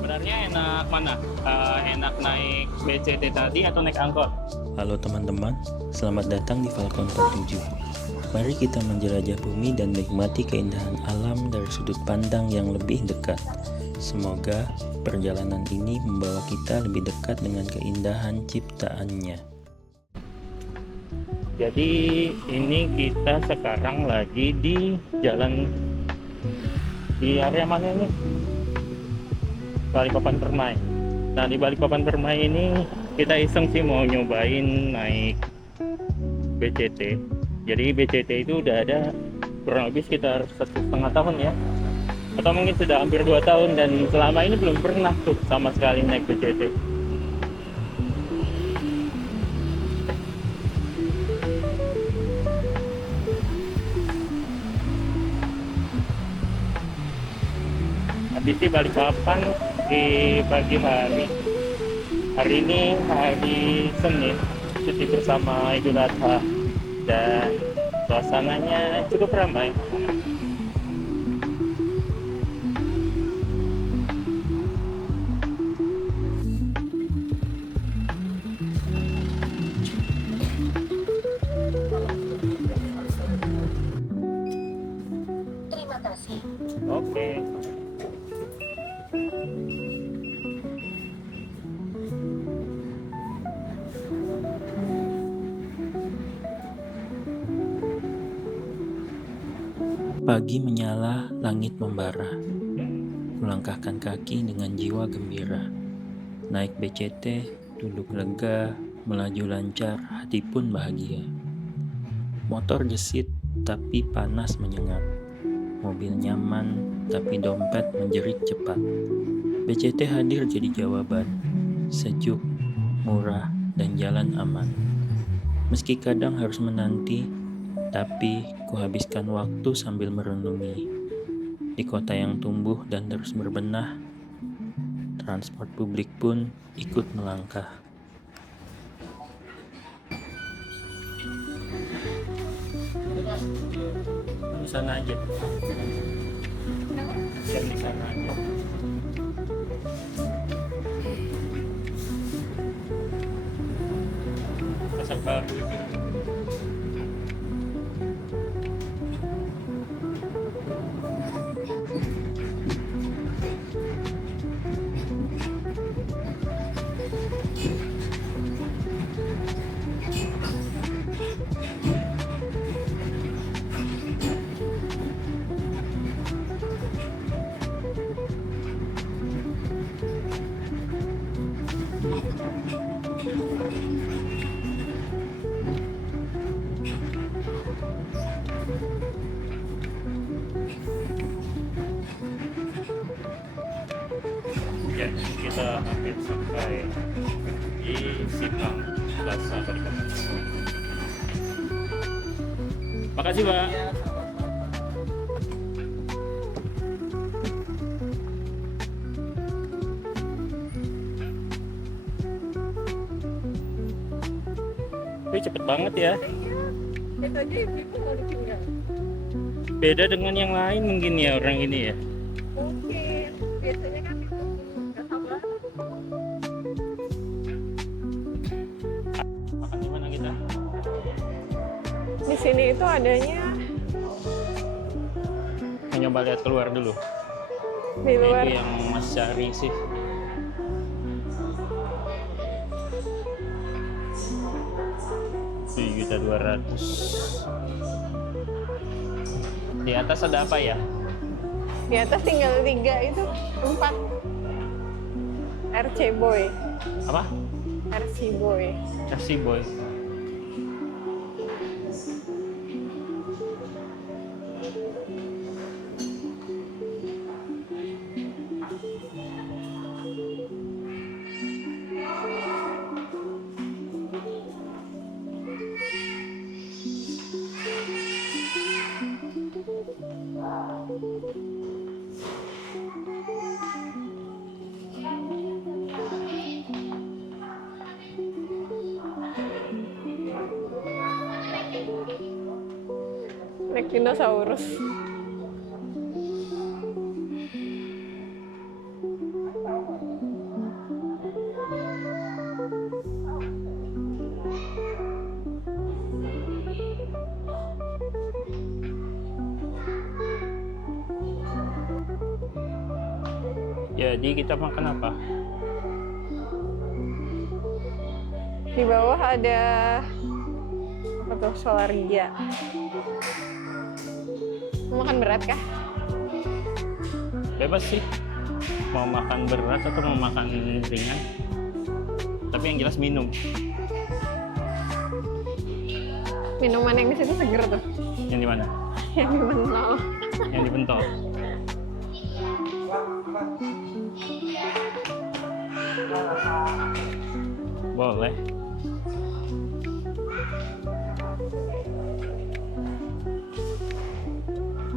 Sebenarnya enak mana? Enak naik BCT tadi atau naik angkot? Halo teman-teman, selamat datang di Falcon 47. Mari kita menjelajah bumi dan menikmati keindahan alam dari sudut pandang yang lebih dekat. Semoga perjalanan ini membawa kita lebih dekat dengan keindahan ciptaannya. Jadi ini kita sekarang lagi di jalan di area mana ini? Balikpapan Permai. Nah di Balikpapan Permai ini kita iseng sih mau nyobain naik BCT. Jadi BCT itu udah ada kurang lebih sekitar 1,5 tahun ya, atau mungkin sudah hampir 2 tahun, dan selama ini belum pernah tuh sama sekali naik BCT. Habis di Balikpapan di pagi hari. Hari ini hari Senin, cuti bersama Idul Adha, dan suasananya cukup ramai. Terima kasih. Oke. Pagi menyala, langit membara. Kulangkahkan kaki dengan jiwa gembira. Naik BCT, duduk lega, melaju lancar, hati pun bahagia. Motor gesit, tapi panas menyengat. Mobil nyaman, tapi dompet menjerit cepat. BCT hadir jadi jawaban. Sejuk, murah, dan jalan aman. Meski kadang harus menanti, tapi kuhabiskan waktu sambil merenungi. Di kota yang tumbuh dan terus berbenah, transport publik pun ikut melangkah. Di sana aja. Yang di sana aja. Pasar baru. Ya, kita hampir sampai di Simpang Plaza Balikpapan. Makasih, Pak. Wih, cepet banget ya. Itu aja ibu mau ditinggal. Beda dengan yang lain mungkin ya orang ini ya. Mungkin biasanya kan itu nggak sabar. Makan di mana kita? Di sini itu adanya Nyoba lihat keluar dulu. di luar. Itu yang Mas cari sih. Rp7.200.000. Di atas ada apa ya? Di atas tinggal 3 itu 4 RC Boy. Apa? RC Boy. Taxi Boy. Naik dinosaurus. Jadi kita makan apa? Di bawah ada apa tuh? Solaria. Mau makan berat kah? Bebas sih. Mau makan berat atau mau makan ringan. Tapi yang jelas minum. Minuman yang di situ seger tuh. Yang di mana? Yang di Bentol. Yang di Bentol. Boleh.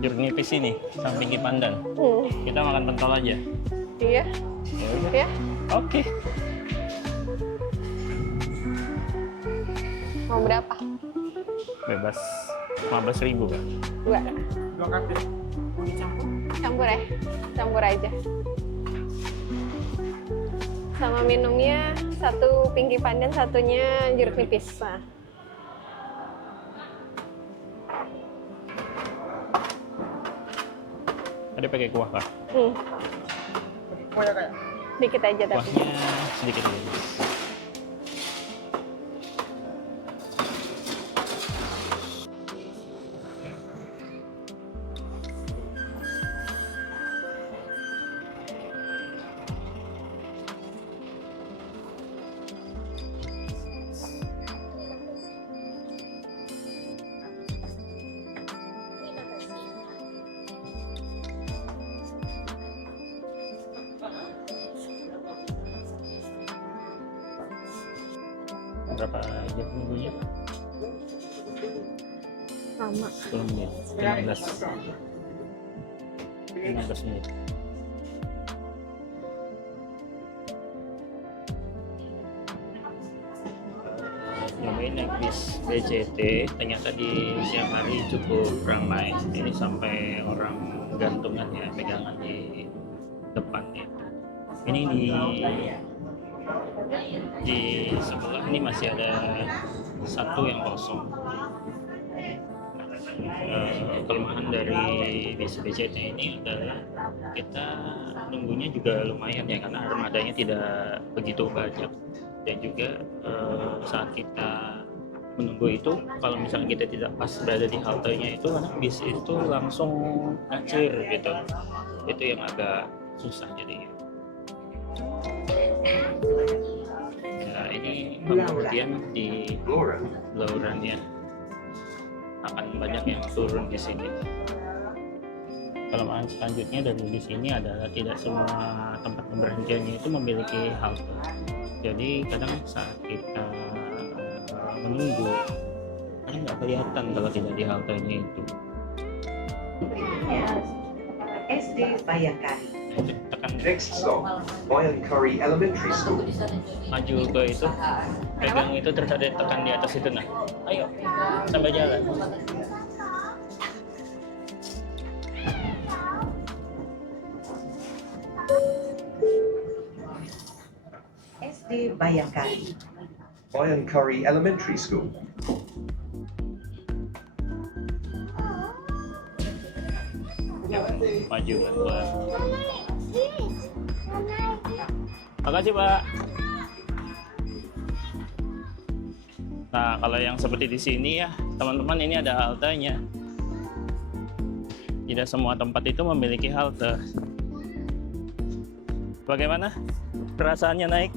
Jeruk nipis ini, samping Pandan. Kita makan pentol aja. Iya. Ya udah. Ya. Oke. Mau berapa? Bebas. 15.000 kan? 2. Campur ya? Campur aja. Sama minumnya satu Pinky Pandan, satunya jeruk nipis. Nah. Ada pakai kuah kah? Dikit aja tapi. Kuahnya sedikit aja. Berapa jam nunggunya? Sama. 10 menit. 15 menit. Nyobain naik bis BCT, ternyata di siang hari cukup ramai. Ini sampai orang gantungan ya, pegangan di depan itu. Ini di sebelah ini masih ada satu yang kosong. Kelemahan dari bis BCT ini adalah kita nunggunya juga lumayan ya, karena armadanya tidak begitu banyak, dan juga saat kita menunggu itu, kalau misalnya kita tidak pas berada di haltenya itu, karena bis itu langsung ngacir gitu, itu yang agak susah jadinya. Ya, ini kemudian di Lauran ya, akan banyak yang turun di sini. Kelemahan selanjutnya dari bis ini adalah tidak semua tempat pemberhentiannya itu memiliki halte. Jadi kadang saat kita menunggu, kan nggak kelihatan kalau tidak di haltenya itu. SD Bayangkari. Tekan Next stop, Bayangkari Elementary School. maju ke itu, pegang itu, terus ada tekan di atas itu, nah ayo sampai jalan. SD Bayangkari. Bayangkari Elementary School. Maju kan Pak. Makasih Pak. Nah, kalau yang seperti di sini ya, teman-teman, ini ada haltenya. Tidak semua tempat itu memiliki halte. Bagaimana perasaannya naik?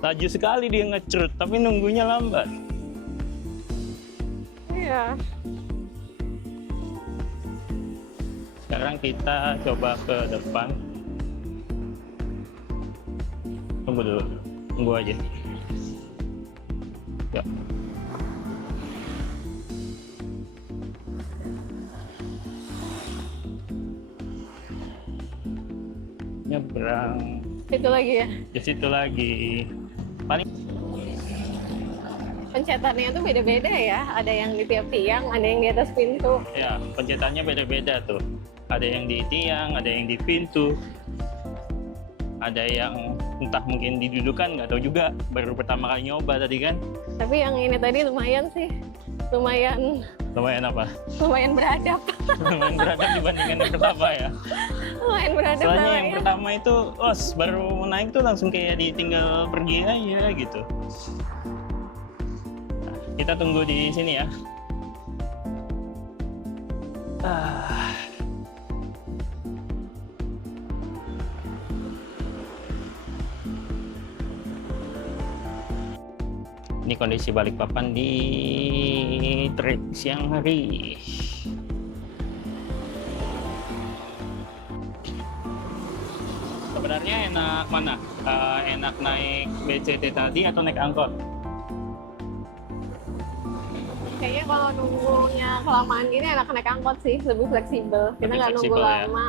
Laju sekali dia ngecerut, tapi nunggunya lambat. Iya. Sekarang kita coba ke depan. Tunggu dulu, tunggu aja. Ya. Nyebrang. Itu lagi ya. Di situ lagi. Paling Pencetannya tuh beda-beda ya. Ada yang di tiap tiang, ada yang di atas pintu. ya, pencetannya beda-beda tuh. Ada yang di tiang, ada yang di pintu. Ada yang entah mungkin didudukan, nggak tahu juga. Baru pertama kali nyoba tadi kan. Tapi yang ini tadi lumayan sih. Lumayan Lumayan apa? Lumayan beradab. Lumayan beradab dibandingkan yang pertama ya. Lumayan beradab Soalnya yang namanya. pertama itu, baru naik tuh langsung kayak ditinggal pergi aja gitu. Nah, kita tunggu di sini ya. Ini kondisi Balikpapan di trip siang hari. Sebenarnya enak mana? Enak naik BCT tadi atau naik angkot? Kayaknya kalau nunggunya kelamaan gini enak naik angkot sih, lebih fleksibel. Kita Lebih nggak nunggu fleksibel ya. lama.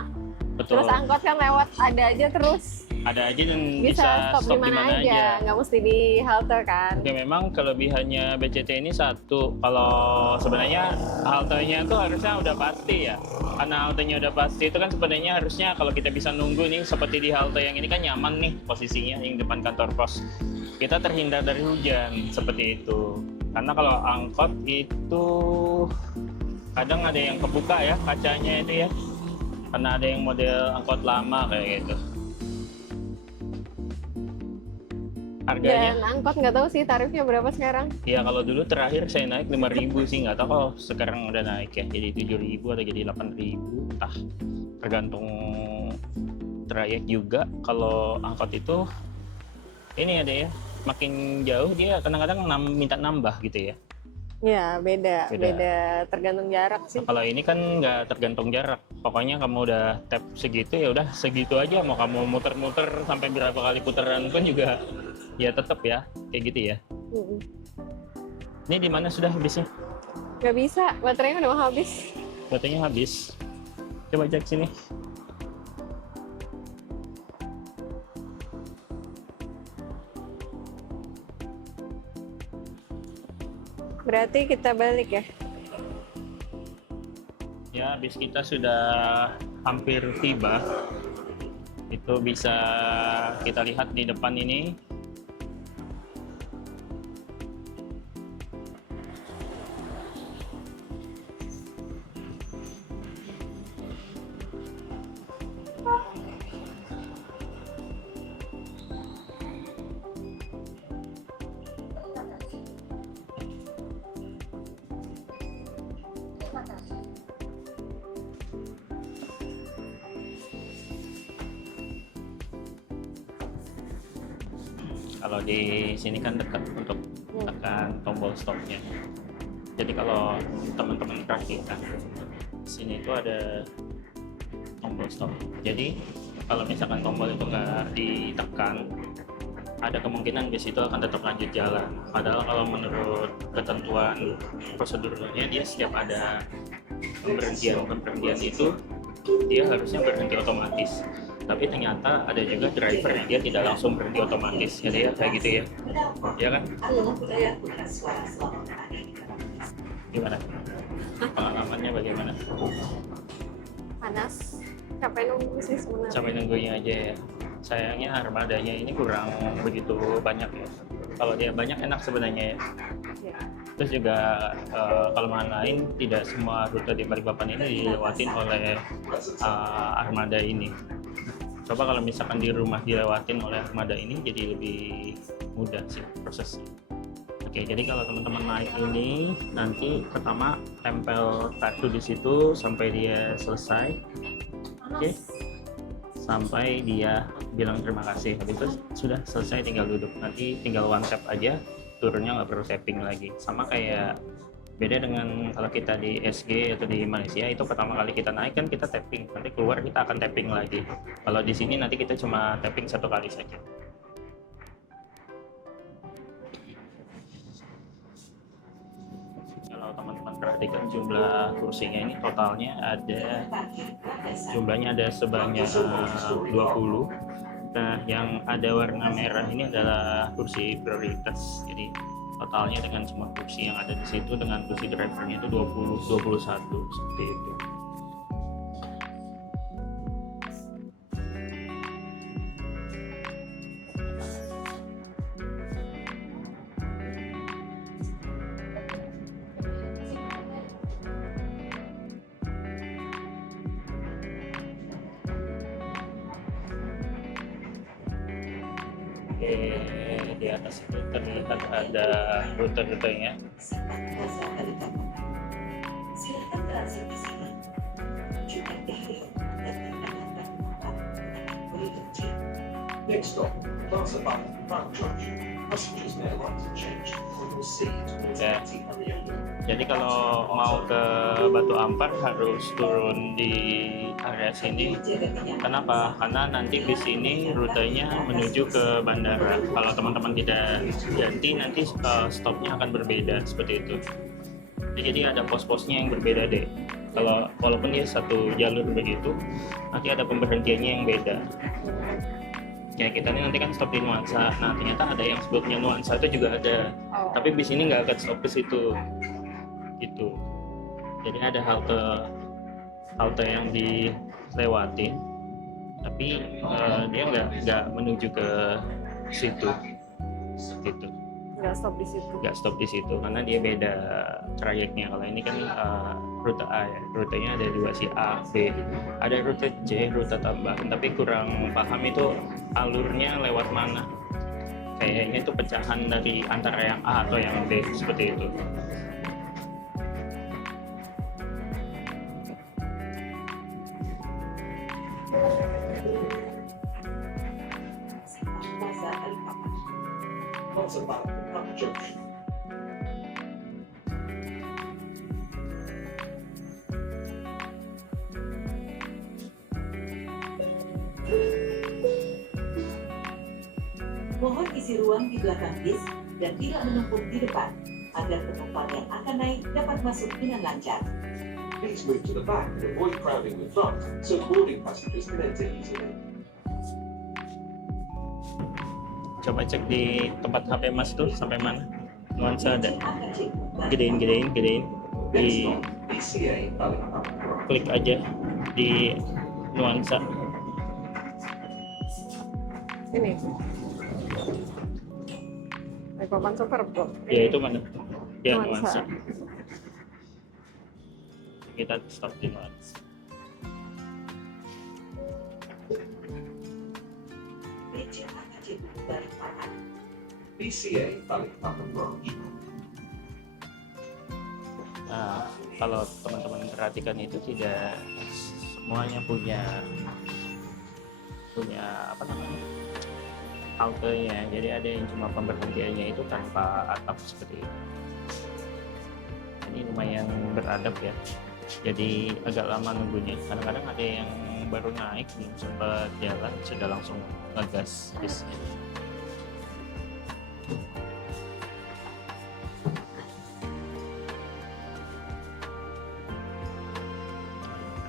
Betul. Terus angkot kan lewat ada aja terus. Ada aja dan Bisa stop di mana aja, nggak mesti di halte kan. Oke, memang kelebihannya BCT ini satu, kalau sebenarnya haltenya itu harusnya udah pasti ya. Karena haltenya udah pasti itu kan sebenarnya harusnya kalau kita bisa nunggu nih seperti di halte yang ini kan nyaman nih posisinya yang depan kantor pos. Kita terhindar dari hujan seperti itu. Karena kalau angkot itu kadang ada yang kebuka ya kacanya itu ya. Karena ada yang model angkot lama kayak gitu. Harganya? Dan angkot nggak tahu sih tarifnya berapa sekarang. Ya kalau dulu terakhir saya naik 5.000 sih, nggak tahu kalau sekarang udah naik ya jadi 7.000 atau jadi 8.000, tergantung trayek juga. Kalau angkot itu ini ada ya, makin jauh dia kadang-kadang minta nambah gitu ya. Ya beda tergantung jarak sih. Kalau ini kan nggak tergantung jarak, pokoknya kamu udah tap segitu ya udah segitu aja, mau kamu muter-muter sampai berapa kali putaran pun juga ya tetap ya kayak gitu ya. Ini di mana sudah habisnya? Nggak bisa, baterainya udah mau habis. Baterainya habis. Coba cek sini. Berarti kita balik ya. Ya, bis kita sudah hampir tiba. Itu bisa kita lihat di depan ini. Kalau di sini kan dekat untuk tekan tombol stopnya. Jadi kalau teman-teman perhatikan, di sini itu ada tombol stop. Jadi kalau misalkan tombol itu nggak ditekan, ada kemungkinan bis itu akan tetap lanjut jalan. Padahal kalau menurut ketentuan prosedurnya dia setiap ada pemberhentian itu dia harusnya berhenti otomatis. Tapi ternyata ada juga driver yang dia tidak langsung berhenti otomatis, jadi ya kayak gitu ya, ya kan? Gimana? Pengalamannya bagaimana? Panas, capek nunggu sih sebenarnya. Sampai nunggunya aja ya. Sayangnya armadanya ini kurang begitu banyak ya. Kalau dia banyak enak sebenarnya ya. Ya. Terus juga kelemahan lain, tidak semua rute di Balikpapan ini dilewatin oleh armada ini. Coba kalau misalkan di rumah dilewatin oleh armada ini jadi lebih mudah sih prosesnya. Oke, jadi kalau teman-teman naik ini nanti pertama tempel kartu di situ sampai dia selesai. Oke. Sampai dia bilang terima kasih. Habis itu sudah selesai tinggal duduk. Nanti tinggal one tap aja, turunnya nggak perlu tapping lagi. Sama kayak beda dengan kalau kita di SG atau di Malaysia itu pertama kali kita naik kan kita tapping, nanti keluar kita akan tapping lagi. Kalau di sini nanti kita cuma tapping satu kali saja. Kalau teman-teman perhatikan jumlah kursinya ini totalnya jumlahnya ada sebanyak 20. Nah, yang ada warna merah ini adalah kursi prioritas. Jadi totalnya dengan semua kursi yang ada di situ dengan kursi drivernya itu 21 seperti itu. Di atas itu terlihat ada rute-rutenya. Simpang Plaza Balikpapan. Silakan transit di sini. Tujuan Dahlia dan menggunakan Boyolali. Next stop, Plaza Balikpapan Junction. Passengers may like to change or will see towards Ya. Anti Haryono. Jadi kalau mau ke Batu Ampar harus turun di area sini. Jaga kenyamanan. Kenapa? Karena nanti bis ini rutenya menuju ke bandara. Kalau teman-teman tidak ganti, nanti stopnya akan berbeda seperti itu. Jadi ada pos-posnya yang berbeda deh. Kalau walaupun dia satu jalur begitu, nanti ada pemberhentiannya yang beda. Ya kita ini nanti kan stop di Nuansa. Nah ternyata ada yang sebelumnya Nuansa itu juga ada. Oh. Tapi bis ini nggak akan stop ke situ. Gitu. Jadi ada halte yang dilewatin, tapi dia nggak menuju ke situ. Gitu. Nggak stop di situ. Nggak stop di situ karena dia beda trayeknya. Kalau ini kan rute A ya, rutenya ada dua, si A, B. Ada rute C, rute tambahan, tapi kurang paham itu alurnya lewat mana. Kayaknya itu pecahan dari antara yang A atau yang B seperti itu. Simpang Plaza Balikpapan. Plaza Balikpapan Junction. Mohon isi ruang di belakang bis dan tidak menumpuk di depan, agar penumpang yang akan naik dapat masuk dengan lancar. Please move to the back and avoid crowding the front so boarding passengers can enter easily. Coba cek di tempat HP Mas tuh sampai mana? Nuansa ada. AKJ Gedein. Next Di stop, BCA Balikpapan. klik aja di Nuansa. Ini. Balikpapan Superblok. Ya itu mana? Ya Nuansa. Nuansa. Kita stop di Nuansa. BC AKJ Balikpapan. BCA Balikpapan Branch. Nah, kalau teman-teman perhatikan itu tidak semuanya punya apa namanya, haltenya. Jadi ada yang cuma pemberhentiannya itu tanpa atap seperti itu. Ini lumayan beradab ya. Jadi agak lama nunggunya. Kadang-kadang ada yang baru naik belum sempat jalan sudah langsung ngegas bisnya.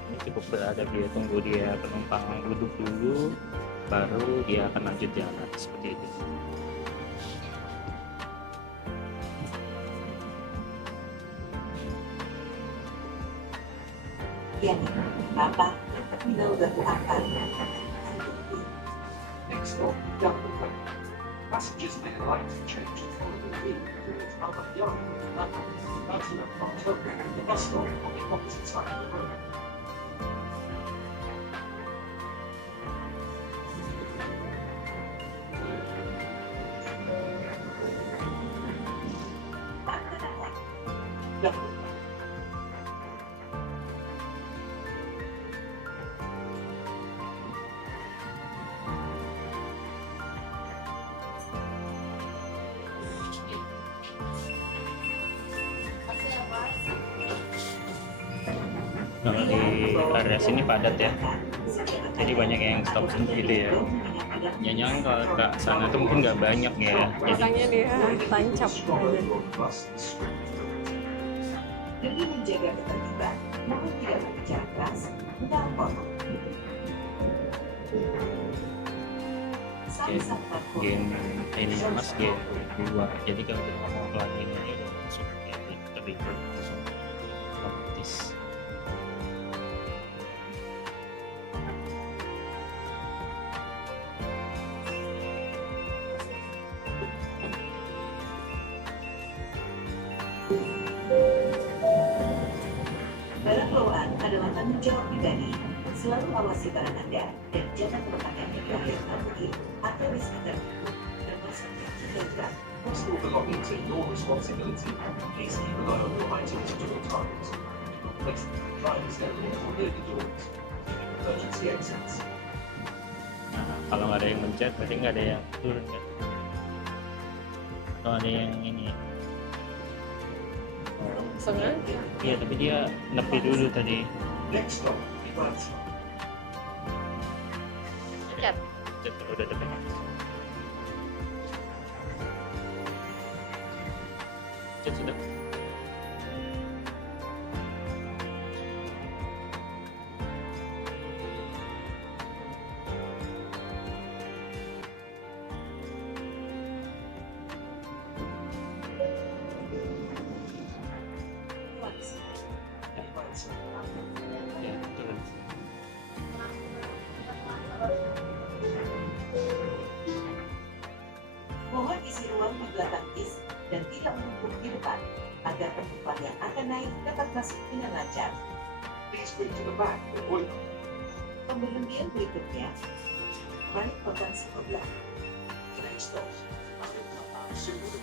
Ini cukup beradab, dia tunggu dia penumpang duduk dulu baru dia akan lanjut jalan seperti itu. Yani, Bapak, Terminal Batu Ampar. Next stop, Downtown. Passengers may like to change the following route towards Abayani and Latina October, the bus stop on the opposite side of the road. Downtown. Kalau di area sini padat ya, jadi banyak yang stop sendiri ya. Jangan kalau ke sana tuh mungkin nggak banyak ya. Jadi Makanya dia tancap. Demi menjaga ketertiban, namun tidak berbicara keras, menelpon. Samsat gen ini mas gen 2. Jadi kalau kita mau pelan ini udah langsung ya, terlibat langsung otomatis. Barang bawaan adalah tanggung jawab pribadi. Selalu awasi barang Anda dan jangan meletakkannya di akhir kabut atau di sekitar. your responsibility. Please keep an eye on your items during targets. Place them in the driver's area or near the doors. Giving emergency exits. Nah, kalau nggak ada yang mencet berarti nggak ada yang turun kan? Atau ada yang ini? Sengaja. Iya, tapi dia nepi dulu tadi. Next stop, Ivansa. Dekat. Udah dekat. Cek sudah. Ivansa. Ya, turun. Mohon isi ruang di belakang bis dan tidak menumpuk di depan, agar penumpang yang akan naik dapat masuk dengan lancar. Please move to the back of the window. Pemberhentian berikutnya, balik papan sebelah. Next stop, Super.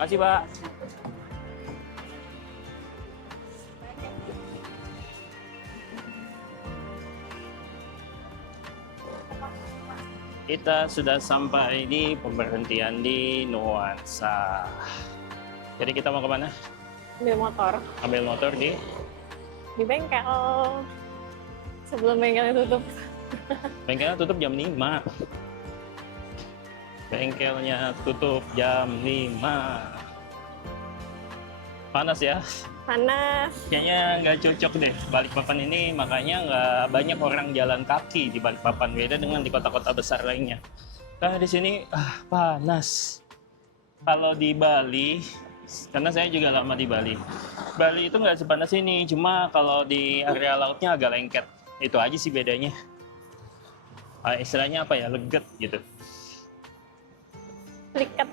Kasih, Pak. Kita sudah sampai di pemberhentian di Nuansa. Jadi kita mau kemana? Ambil motor. Ambil motor di Bengkel. Sebelum bengkelnya tutup. bengkelnya tutup jam 5. Bengkelnya tutup jam 5. Panas ya? Panas. Kayaknya nggak cocok deh Balikpapan ini, makanya nggak banyak orang jalan kaki di Balikpapan, beda dengan di kota-kota besar lainnya. Karena di sini panas. Kalau di Bali, karena saya juga lama di Bali, Bali itu nggak sepanas ini, cuma kalau di area lautnya agak lengket. Itu aja sih bedanya. Istilahnya apa ya, leget gitu. Liket.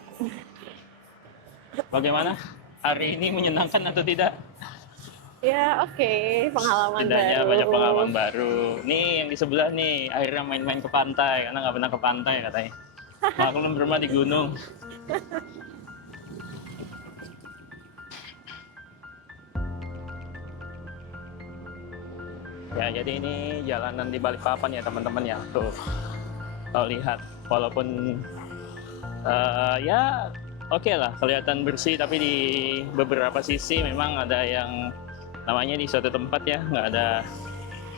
Bagaimana? Hari ini menyenangkan atau tidak? Ya oke, pengalaman Setidaknya baru. banyak pengalaman baru. Nih yang di sebelah nih, akhirnya main-main ke pantai karena nggak pernah ke pantai katanya. Maklum rumah di gunung. Ya jadi ini jalanan di Balikpapan ya teman-teman ya. Tuh, kalau lihat walaupun ya oke lah kelihatan bersih, tapi di beberapa sisi memang ada yang namanya di suatu tempat ya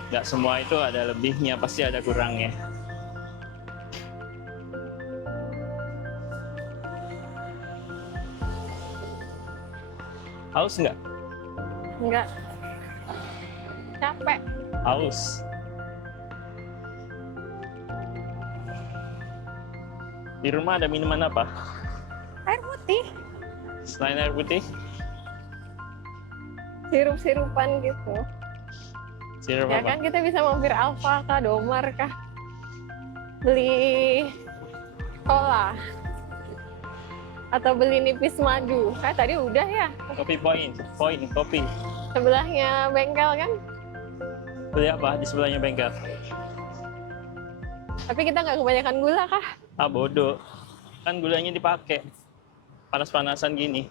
nggak semua itu ada lebihnya, pasti ada kurangnya. Haus nggak? Enggak. Capek. Haus. Di rumah ada minuman apa? Air putih. Selain air putih, Sirup-sirupan gitu. sirup Ya apa? kan kita bisa mampir Alfa kah, Domar kah. Beli cola. Atau beli nipis madu. Kayak tadi udah ya. Kopi poin kopi. Sebelahnya bengkel kan. Beli apa di sebelahnya bengkel? Tapi kita nggak kebanyakan gula kah? Ah bodoh, kan gulanya dipakai. Panas-panasan gini.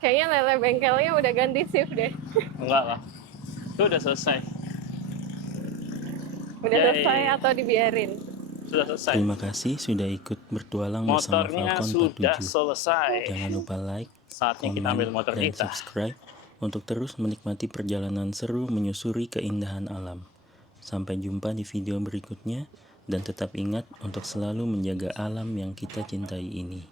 Kayaknya lele bengkelnya udah ganti shift deh. Enggak lah, itu udah selesai. Udah Yay. selesai atau dibiarin? Sudah selesai. Terima kasih sudah ikut bertualang bersama Motornya Falcon sudah 47. selesai. Jangan lupa like, Saatnya kita ambil komen, motor dan kita. subscribe untuk terus menikmati perjalanan seru menyusuri keindahan alam. Sampai jumpa di video berikutnya, dan tetap ingat untuk selalu menjaga alam yang kita cintai ini.